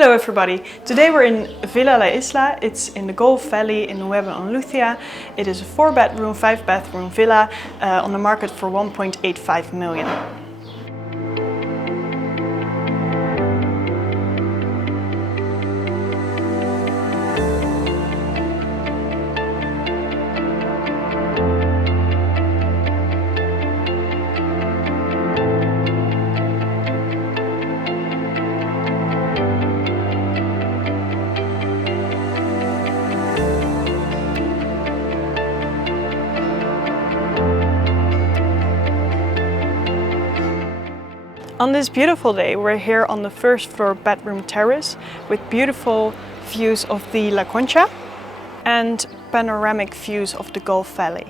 Hello everybody! Today we're in Villa La Isla. It's in the Gulf Valley in Nueva Andalucia. It is a 4-bedroom, 5-bathroom villa on the market for 1.85 million. On this beautiful day, we're here on the first floor bedroom terrace with beautiful views of the La Concha and panoramic views of the Gulf Valley.